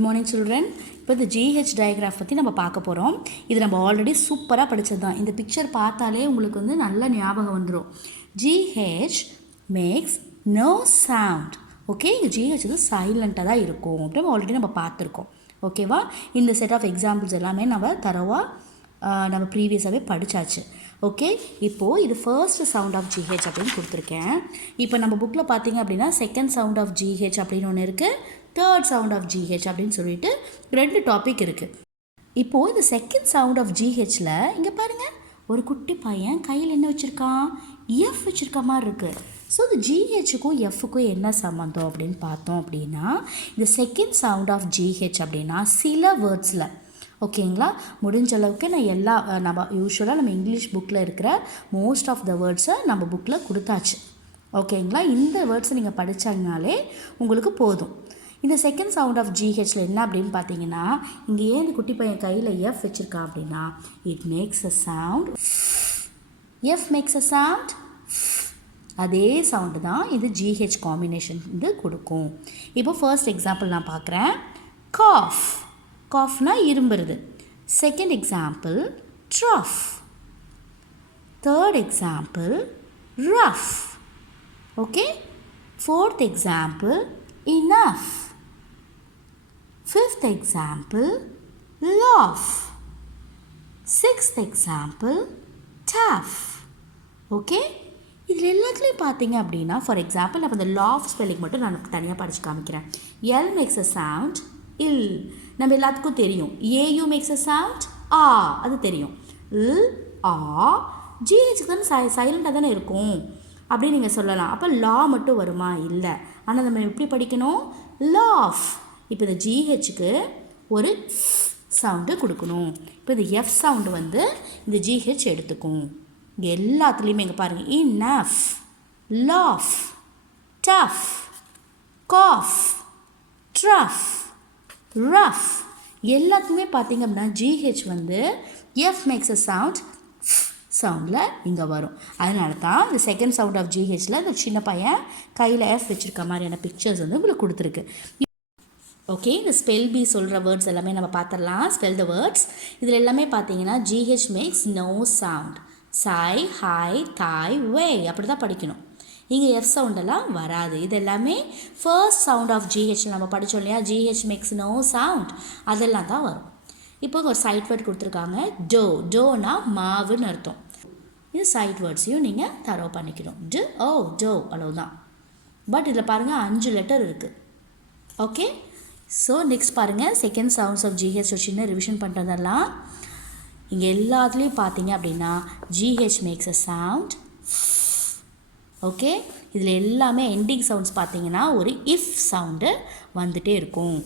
Good morning children. இப்போ இந்த GH diagraph பற்றி நம்ம பார்க்க போகிறோம். இது நம்ம ஆல்ரெடி சூப்பராக படித்தது தான். இந்த பிக்சர் பார்த்தாலே உங்களுக்கு வந்து நல்ல ஞாபகம் வந்துடும். GH makes no sound. Okay, இந்த GH வந்து சைலண்ட்டாக தான் இருக்கும் அப்படின்னு ஆல்ரெடி நம்ம பார்த்துருக்கோம். ஓகேவா? இந்த செட் ஆஃப் எக்ஸாம்பிள்ஸ் எல்லாமே நம்ம ப்ரீவியஸாகவே படித்தாச்சு. ஓகே, இப்போது இது ஃபர்ஸ்ட் சவுண்ட் ஆஃப் GH அப்படின்னு கொடுத்துருக்கேன். இப்போ நம்ம புக்கில் பார்த்தீங்க அப்படின்னா செகண்ட் சவுண்ட் ஆஃப் GH அப்படின்னு ஒன்று இருக்குது, தேர்ட் சவுண்ட் ஆஃப் GH அப்படின்னு சொல்லிட்டு 2 டாபிக் இருக்குது. இப்போது இந்த செகண்ட் சவுண்ட் ஆஃப் GHல இங்கே பாருங்கள், ஒரு குட்டி பையன் கையில் என்ன வச்சுருக்கான், எஃப் வச்சுருக்க மாதிரி இருக்குது. ஸோ இந்த GHக்கும் எஃப்க்கும் என்ன சம்மந்தம் அப்படின்னு பார்த்தோம் அப்படின்னா, இந்த செகண்ட் சவுண்ட் ஆஃப் GH அப்படின்னா சில வேர்ட்ஸில், ஓகேங்களா, முடிஞ்ச அளவுக்கு நம்ம யூஸ்வலாக நம்ம இங்கிலீஷ் புக்கில் இருக்கிற மோஸ்ட் ஆஃப் த வேர்ட்ஸை நம்ம புக்கில் கொடுத்தாச்சு. ஓகேங்களா, இந்த வேர்ட்ஸை நீங்கள் படித்தாங்கனாலே உங்களுக்கு போதும். இந்த செகண்ட் சவுண்ட் ஆஃப் GHல என்ன அப்படின்னு பார்த்தீங்கன்னா, இங்கே ஏன் இந்த குட்டி பையன் கையில் எஃப் வச்சுருக்கான் அப்படின்னா, it makes a sound. F makes a sound, அதே சவுண்டு தான் இது GH காம்பினேஷன் வந்து கொடுக்கும். இப்போ ஃபர்ஸ்ட் எக்ஸாம்பிள் நான் பார்க்குறேன். காஃப், காஃப்னா இரும்புறது. Second example trough. Third example rough. Okay, fourth example enough. Fifth example laugh. Sixth example tough. ஓகே, இதில் எல்லாத்துலேயும் பார்த்தீங்க அப்படின்னா, ஃபார் எக்ஸாம்பிள் நம்ம இந்த லாஃப் ஸ்பெல்லிங் மட்டும் நான் தனியாக படித்து காமிக்கிறேன். எல் மேக்ஸ் அ சவுண்ட், இல் நம்ம எல்லாத்துக்கும் தெரியும். ஏயு மேக்ஸ் அ சவுண்ட், ஆ அது தெரியும். இல் ஆ, ஜிஹெச்சுக்கு தானே சைலண்டாக தானே இருக்கும் அப்படின்னு நீங்கள் சொல்லலாம். அப்போ லா மட்டும் வருமா? இல்லை. ஆனால் நம்ம எப்படி படிக்கணும்? லாஃப். இப்போ இந்த GHக்கு ஒரு சவுண்டு கொடுக்கணும். இப்போ இந்த எஃப் சவுண்டு வந்து இந்த GH எடுத்துக்கும். இங்கே எல்லாத்துலேயுமே இங்கே பாருங்கள், enough, laugh, tough, cough, trough, rough, எல்லாத்துக்குமே பார்த்தீங்க அப்படின்னா GH வந்து எஃப் மேக்ஸ் அ சவுண்ட் சவுண்டில் இங்கே வரும். அதனால தான் இந்த செகண்ட் சவுண்ட் ஆஃப் GHல இந்த சின்ன பையன் கையில் எஃப் வச்சுருக்க மாதிரியான பிக்சர்ஸ் வந்து உங்களுக்கு கொடுத்துருக்கு. ஓகே, இந்த ஸ்பெல் பி சொல்கிற வேர்ட்ஸ் எல்லாமே நம்ம பார்த்துடலாம். Spell the words. இதில் எல்லாமே பார்த்தீங்கன்னா GH மேக்ஸ் நோ சவுண்ட். சை, ஹை, தாய், வே அப்படி தான் படிக்கணும். இங்கே எஃப் சவுண்டெல்லாம் வராது. இது எல்லாமே ஃபர்ஸ்ட் சவுண்ட் ஆஃப் GH நம்ம படித்தோம் இல்லையா, GH மேக்ஸ் நோ சவுண்ட், அதெல்லாம் தான் வரும். இப்போ ஒரு சைட் வேர்ட் கொடுத்துருக்காங்க, டோ. டோனா மாவுன்னு அர்த்தம். இது சைட் வேர்ட்ஸையும் நீங்கள் தரவு பண்ணிக்கணும். டு, ஓ, டோ, அவ்வளோதான். பட் இதில் பாருங்கள் 5 லெட்டர் இருக்குது. ஓகே, ஸோ நெக்ஸ்ட் பாருங்கள், செகண்ட் சவுண்ட்ஸ் ஆஃப் GH சின்ன ரிவிஷன் பண்ணுறதெல்லாம் இங்கே எல்லாத்துலேயும் பார்த்தீங்க அப்படின்னா GH makes a sound. Okay, இதில் எல்லாமே எண்டிங் சவுண்ட்ஸ் பார்த்தீங்கன்னா ஒரு இஃப் சவுண்டு வந்துகிட்டே இருக்கும்.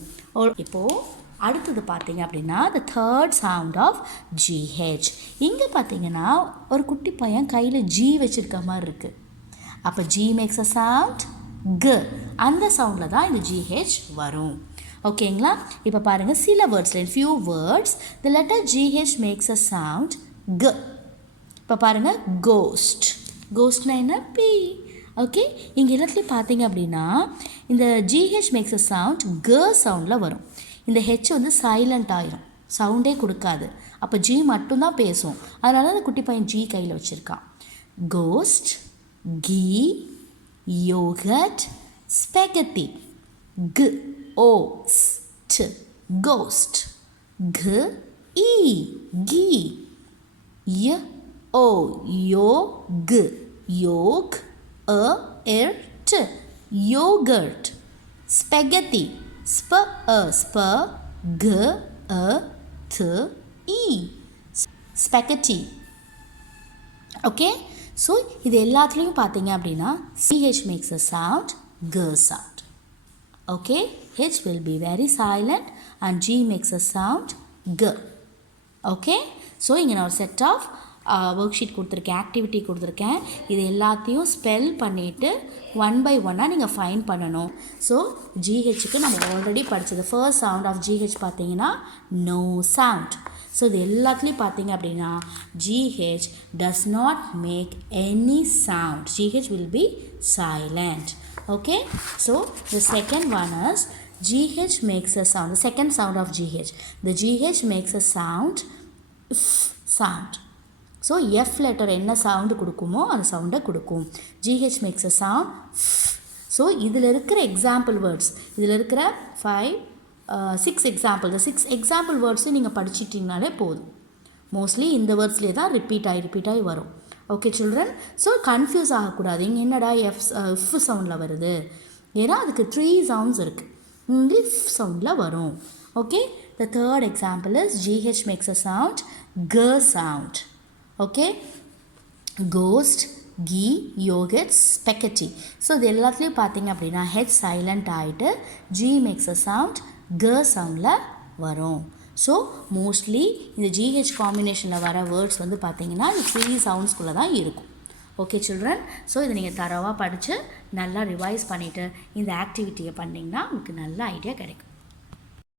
இப்போது அடுத்தது பார்த்தீங்க அப்படின்னா the third sound of GH. இங்கே பார்த்தீங்கன்னா ஒரு குட்டி பையன் கையில் G வச்சுருக்க மாதிரி இருக்குது. அப்போ G maths a sound, G. அந்த சவுண்டில் தான் இந்த GH வரும். ஓகேங்களா, இப்போ பாருங்கள் சில வேர்ட்ஸில், few words the letter GH makes a sound G. இப்போ பாருங்கள் ghost. ghostனா என்ன? P. ஓகே, இங்கே எல்லாத்துலேயும் பார்த்தீங்க அப்படின்னா இந்த GH makes a sound G சவுண்டில் வரும். இந்த ஹெச் வந்து சைலண்ட் ஆயிரும், சவுண்டே கொடுக்காது. அப்போ G மட்டும்தான் பேசும். அதனால அந்த குட்டி பையன் G கையில் வச்சுருக்கான். Ghost, key, yoghurt, spaghetti. க், ஓ, ட், கோஸ்ட். க், ஈ, கீ. ய, ஓ, யோ, க், யோக். அ, எர், ட், யோகர்ட். ஸ்பெகத்தி. ஸ்ப, அ, ஸ்ப, க, அ, த, இ, ஸ்பெகட்டி. ஓகே, ஸோ இது எல்லாத்துலேயும் பார்த்தீங்க அப்படின்னா CH maths a sound, G sound. Okay, H will be very silent and G makes a sound, G. Okay, so இங்கே நான் ஒரு செட் ஆஃப் ஒர்க் ஷீட் கொடுத்துருக்கேன், ஆக்டிவிட்டி கொடுத்துருக்கேன். இது எல்லாத்தையும் ஸ்பெல் பண்ணிவிட்டு 1 by 1 நீங்கள் ஃபைன் பண்ணணும். ஸோ GHக்கு நம்ம ஆல்ரெடி படித்தது ஃபர்ஸ்ட் சவுண்ட் ஆஃப் GH பார்த்தீங்கன்னா நோ சவுண்ட். ஸோ இது எல்லாத்துலேயும் பார்த்தீங்க அப்படின்னா GH does not make any sound. GH will be silent. Okay, so the second one is GH makes a sound, the second sound of GH. The GH makes a sound, F sound. So F letter என்ன sound கொடுக்குமோ அந்த sound கொடுக்கும். GH makes a sound, F. So இதில் இருக்கிற example words, இதில் இருக்கிற 6 example, the 6 example words நீங்கள் படிச்சிட்டிங்கனாலே போதும். மோஸ்ட்லி இந்த வேர்ட்ஸ்லேயே தான் ரிப்பீட் ஆகி வரும். ஓகே சில்ட்ரன், ஸோ கன்ஃபியூஸ் ஆகக்கூடாது. இங்கே என்னடா எஃப் சவுண்டில் வருது, ஏன்னா அதுக்கு 3 சவுண்ட்ஸ் இருக்குது, இங்கே எஃப் சவுண்டில் வரும். Okay, the third example is GH makes a sound, க sound. Okay, ghost, key, yoghurt, spaghetti. So இது எல்லாத்துலேயும் பார்த்தீங்க அப்படின்னா ஹெச் சைலண்ட் ஆகிட்டு ஜி மேக்ஸ் அ சவுண்ட், க சவுண்டில் வரும். ஸோ மோஸ்ட்லி இந்த GH காம்பினேஷனில் வர வேர்ட்ஸ் வந்து பார்த்தீங்கன்னா இந்த 3 சவுண்ட்ஸ்குள்ளே தான் இருக்கும். ஓகே சில்ட்ரன், ஸோ இதை நீங்கள் தரவாக படித்து நல்லா ரிவைஸ் பண்ணிவிட்டு இந்த ஆக்டிவிட்டியை பண்ணிங்கன்னா உங்களுக்கு நல்ல ஐடியா கிடைக்கும்.